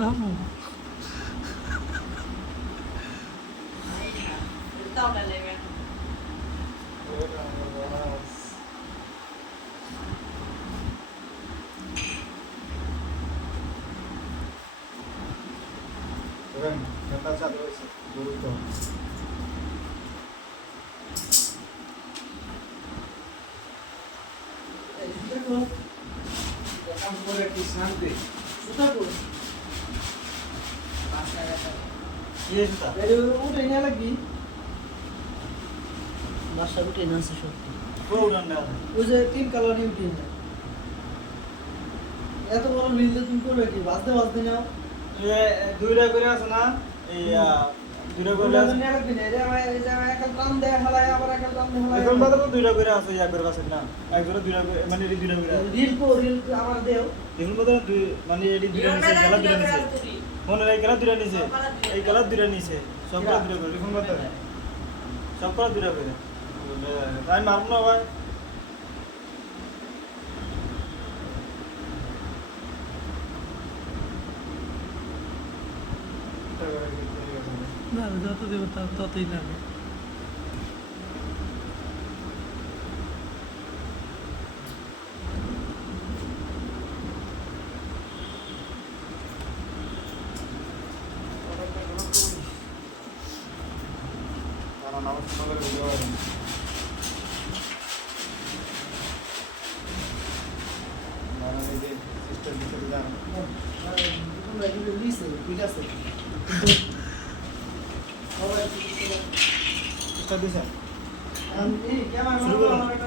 থামো Ven, ya está echando eso. Duro. কাম করে কি শান্তি কি এটা বাসা উঠে না আছে পুরো ওই যে তিন কালার উঠে না এত বড় মিললে তুমি করবে কি? বাজতে বাজতে নাও। এ দুইটা করে আছে না? এই দুইটা করে এখন বাদে তো দুইটা করে আছে করে আছে না। একজনে দুইটা করে মানে এটি দুইটা করে রিল কো রিল আমার দেও। এখন বাদে দুই মানে এটি দুইটা নিচে গেলা দুইটা নিচে মনে এই গেলা দুইটা নিচে এই গেলা দুইটা নিচে সব করা দুইটা করে এখন বাদে। সব করা দুইটা করে। তাই মারব না ভাই। না যত দেবো তা- ততই লাগে হয় মানে সিস্টেম ঠিক আছে এটা আমি এই ক্যামেরা শুরু করুন। আমার একটা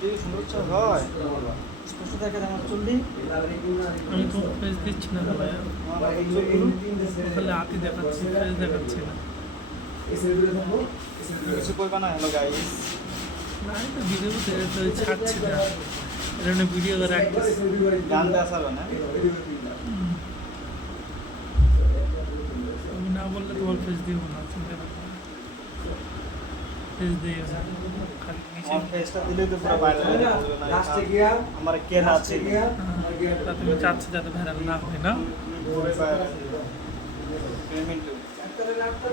আমার আমি দিচ্ছি না তাহলে হাতি দেখাচ্ছি দেখাচ্ছি না ভিডিও ছাড়ছি না ভিডিও আমি না বললে তোমার ফেস দিব না চিন্তা না ফেস দিও না খালি নিচে আমার ফেসটা দিলেই তো পুরো ভাইরাল হয়ে যাবে লাস্টে গিয়া আমার কে না আছে গিয়া হ্যাঁ, তা তুমি চাচ্ছ যাতে ভাইরাল না হয় না পুরো ভাইরাল পেমেন্ট একটা রাখতে